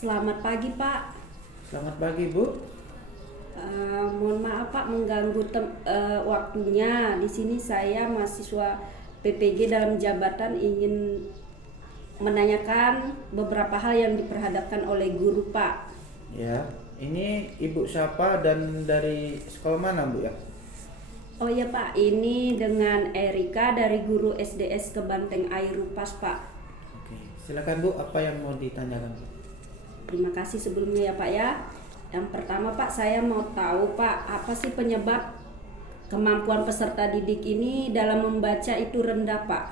Selamat pagi Pak. Selamat pagi Bu. Mohon maaf Pak mengganggu waktunya. Di sini saya mahasiswa PPG dalam jabatan ingin menanyakan beberapa hal yang diperhadapkan oleh guru Pak. Ya, ini Ibu siapa dan dari sekolah mana Bu ya? Oh iya Pak, ini dengan Erika dari guru SDS Kebanteng Airupas Pak. Oke, silakan Bu, apa yang mau ditanyakan Bu? Terima kasih sebelumnya ya Pak ya. Yang pertama Pak, saya mau tahu Pak, apa sih penyebab kemampuan peserta didik ini dalam membaca itu rendah Pak?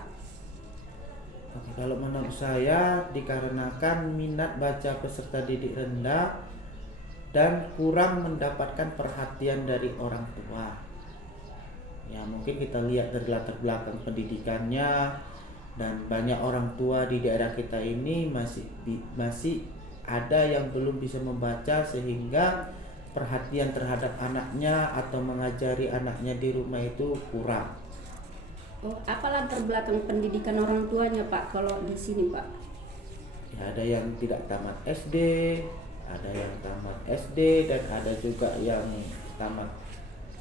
Oke, kalau menurut saya dikarenakan minat baca peserta didik rendah dan kurang mendapatkan perhatian dari orang tua. Ya, mungkin kita lihat dari latar belakang pendidikannya, dan banyak orang tua di daerah kita ini masih ada yang belum bisa membaca, sehingga perhatian terhadap anaknya atau mengajari anaknya di rumah itu kurang. Oh, apa latar belakang pendidikan orang tuanya Pak kalau di sini Pak? Ya, ada yang tidak tamat SD, ada yang tamat SD, dan ada juga yang tamat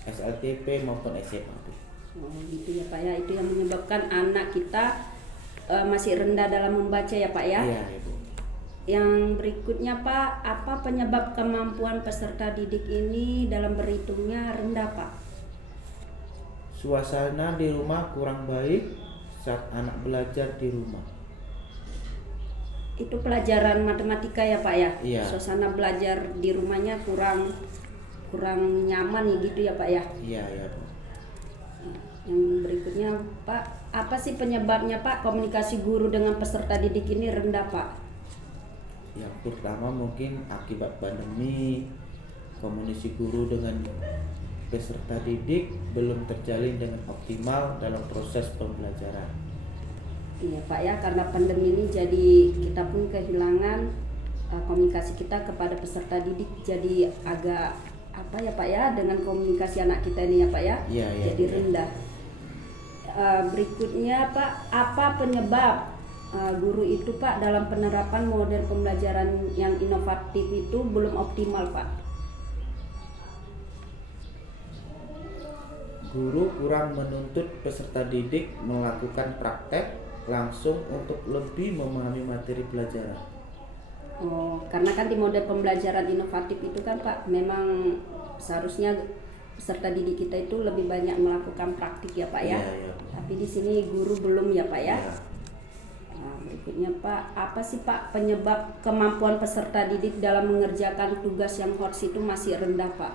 SLTP maupun SMA. Oh gitu ya Pak ya, itu yang menyebabkan anak kita masih rendah dalam membaca ya Pak ya? Iya, Ibu. Yang berikutnya Pak, apa penyebab kemampuan peserta didik ini dalam berhitungnya rendah Pak? Suasana di rumah kurang baik saat anak belajar di rumah. Itu pelajaran matematika ya Pak ya? Iya. Suasana belajar di rumahnya kurang nyaman ya gitu ya Pak ya? Iya, ya Bu. Yang berikutnya Pak, apa sih penyebabnya Pak komunikasi guru dengan peserta didik ini rendah Pak? Yang pertama mungkin akibat pandemi, komunikasi guru dengan peserta didik belum terjalin dengan optimal dalam proses pembelajaran. Iya Pak ya, karena pandemi ini jadi kita pun kehilangan komunikasi kita kepada peserta didik, jadi agak apa ya Pak ya, dengan komunikasi anak kita ini ya Pak ya, Iya, jadi iya. rendah. Berikutnya Pak, apa penyebab guru itu Pak dalam penerapan model pembelajaran yang inovatif itu belum optimal Pak? Guru kurang menuntut peserta didik melakukan praktek langsung untuk lebih memahami materi pelajaran. Oh, karena kan di model pembelajaran inovatif itu kan Pak, memang seharusnya peserta didik kita itu lebih banyak melakukan praktik ya Pak ya. Iya, iya. Tapi di sini guru belum ya Pak ya. Ya. Nah, berikutnya Pak, apa sih Pak penyebab kemampuan peserta didik dalam mengerjakan tugas yang harus itu masih rendah Pak?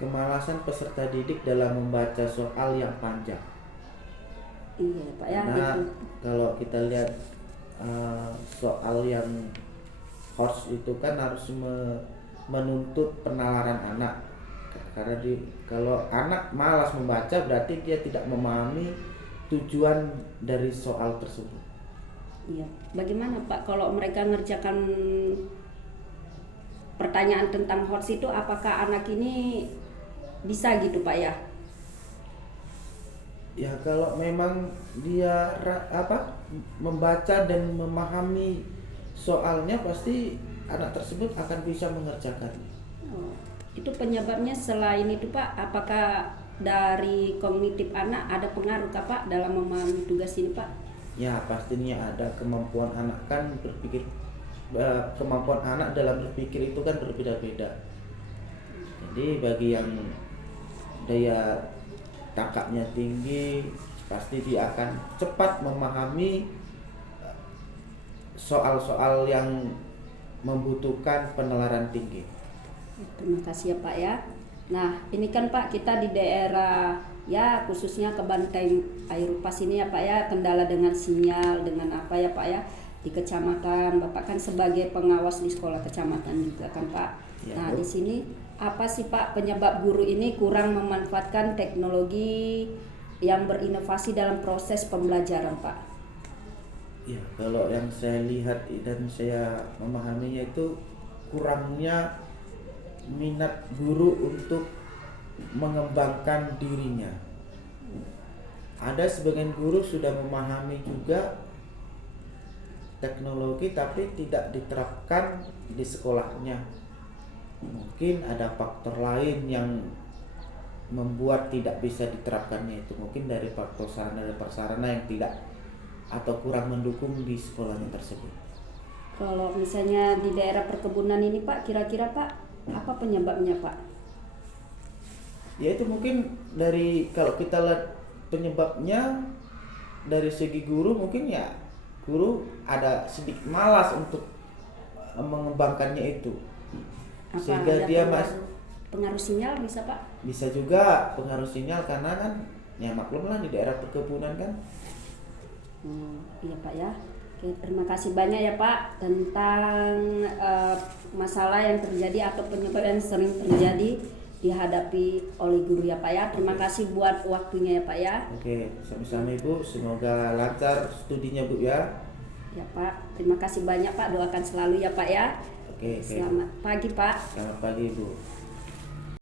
Kemalasan peserta didik dalam membaca soal yang panjang. Iya Pak ya, Karena itu. kalau kita lihat soal yang horse itu kan harus menuntut penalaran anak. Karena kalau anak malas membaca berarti dia tidak memahami tujuan dari soal tersebut. Iya. Bagaimana Pak kalau mereka ngerjakan pertanyaan tentang horse itu, apakah anak ini bisa gitu Pak ya? Ya, kalau memang dia membaca dan memahami soalnya, pasti anak tersebut akan bisa mengerjakan. Oh, itu penyebabnya selain itu Pak, apakah dari kognitif anak ada pengaruh Pak dalam memahami tugas ini Pak? Ya, pastinya ada. Kemampuan anak kan berpikir, kemampuan anak dalam berpikir itu kan berbeda-beda. Jadi bagi yang daya tangkapnya tinggi, pasti dia akan cepat memahami soal-soal yang membutuhkan penalaran tinggi. Terima kasih ya Pak ya. Nah ini kan Pak, kita di daerah ya khususnya Kebanteng Airupas ini ya Pak ya, kendala dengan sinyal, dengan apa ya Pak ya, di kecamatan. Bapak kan sebagai pengawas di sekolah kecamatan juga kan Pak. Ya, Nah Bu. di sini apa sih Pak penyebab guru ini kurang memanfaatkan teknologi yang berinovasi dalam proses pembelajaran Pak? Ya, kalau yang saya lihat dan saya memahaminya itu kurangnya minat guru untuk mengembangkan dirinya. Ada sebagian guru sudah memahami juga teknologi tapi tidak diterapkan di sekolahnya. Mungkin ada faktor lain yang membuat tidak bisa diterapkannya, itu mungkin dari faktor sarana dan prasarana yang tidak atau kurang mendukung di sekolahnya tersebut. Kalau misalnya di daerah perkebunan ini Pak, kira-kira Pak, apa penyebabnya Pak? Ya itu mungkin dari, kalau kita lihat penyebabnya dari segi guru, mungkin ya guru ada sedikit malas untuk mengembangkannya itu, Apa sehingga ada dia pengaruh sinyal bisa Pak? bisa juga pengaruh sinyal, karena kan ya maklum lah di daerah perkebunan kan. Iya Pak ya. Oke, terima kasih banyak ya Pak tentang masalah yang terjadi atau penyebab yang sering terjadi dihadapi oleh guru ya Pak ya. Terima kasih buat waktunya ya Pak ya. Oke, sama-sama Ibu, semoga lancar studinya Bu ya. Ya Pak, terima kasih banyak Pak. Doakan selalu ya Pak ya. Oke. Selamat pagi Pak. Selamat pagi Ibu.